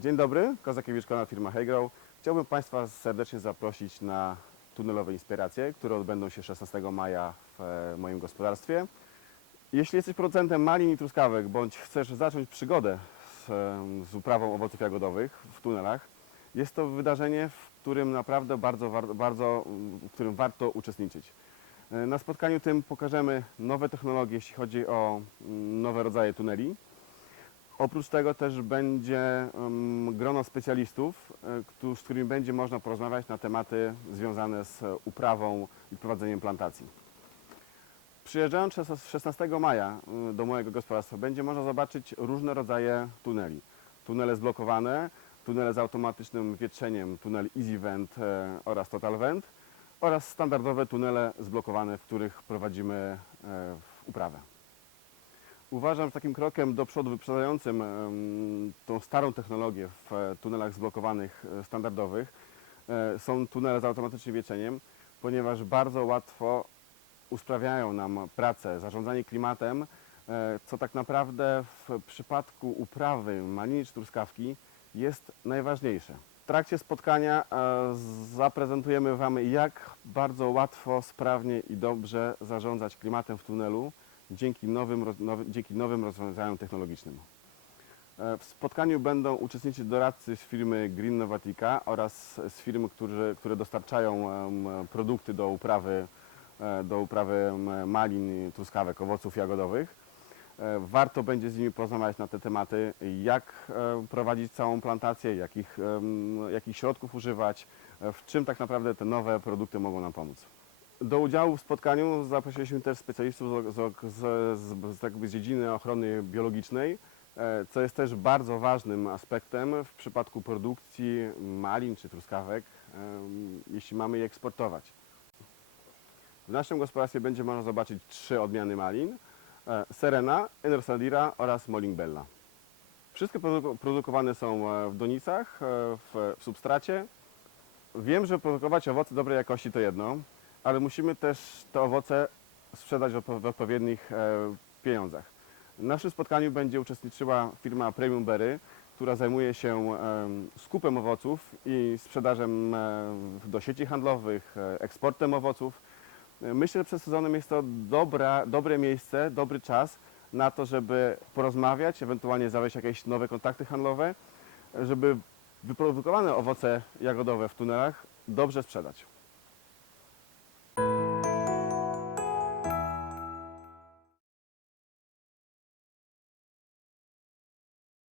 Dzień dobry, Kozakiewicz, kanał firma Heygrow. Chciałbym Państwa serdecznie zaprosić na tunelowe inspiracje, które odbędą się 16 maja w e, moim gospodarstwie. Jeśli jesteś producentem malin i truskawek, bądź chcesz zacząć przygodę z, z uprawą owoców jagodowych w tunelach, jest to wydarzenie, w którym naprawdę bardzo, bardzo w którym warto uczestniczyć. E, Na spotkaniu tym pokażemy nowe technologie, jeśli chodzi o mm, nowe rodzaje tuneli. Oprócz tego też będzie grono specjalistów, e, z którymi będzie można porozmawiać na tematy związane z e, uprawą i prowadzeniem plantacji. Przyjeżdżając szes- 16 maja y, do mojego gospodarstwa będzie można zobaczyć różne rodzaje tuneli. Tunele zblokowane, tunele z automatycznym wietrzeniem, tunel Easy Vent e, oraz Total Vent oraz standardowe tunele zblokowane, w których prowadzimy e, uprawę. Uważam, że takim krokiem do przodu wyprzedzającym tą starą technologię w e, tunelach zblokowanych e, standardowych e, są tunele z automatycznym wieczeniem, ponieważ bardzo łatwo usprawniają nam pracę, zarządzanie klimatem, co tak naprawdę w przypadku uprawy maliny czy truskawki jest najważniejsze. W trakcie spotkania zaprezentujemy Wam, jak bardzo łatwo, sprawnie i dobrze zarządzać klimatem w tunelu dzięki nowym, dzięki nowym rozwiązaniom technologicznym. E, W spotkaniu będą uczestniczyć doradcy z firmy Green Novatica oraz z firm, którzy, które dostarczają produkty do uprawy, e, do uprawy malin, truskawek, owoców jagodowych. E, Warto będzie z nimi porozmawiać na te tematy, jak prowadzić całą plantację, jakich, jakich środków używać, w czym tak naprawdę te nowe produkty mogą nam pomóc. Do udziału w spotkaniu zaprosiliśmy też specjalistów z, z, z, z, z, jakby z dziedziny ochrony biologicznej, e, co jest też bardzo ważnym aspektem w przypadku produkcji malin czy truskawek, em, jeśli mamy je eksportować. W naszym gospodarstwie będzie można zobaczyć trzy odmiany malin. e, Serena, Enersadira oraz Molling Bella. Wszystkie produ- produkowane są e, w donicach, e, w, w substracie. Wiem, że produkować owoce dobrej jakości to jedno, ale musimy też te owoce sprzedać w odpo- w odpowiednich e, pieniądzach. W naszym spotkaniu będzie uczestniczyła firma Premium Berry, która zajmuje się em, skupem owoców i sprzedażem e, do sieci handlowych, e, eksportem owoców. Myślę, że przed sezonem jest to dobra, dobre miejsce, dobry czas na to, żeby porozmawiać, ewentualnie zawieść jakieś nowe kontakty handlowe, żeby wyprodukowane owoce jagodowe w tunelach dobrze sprzedać.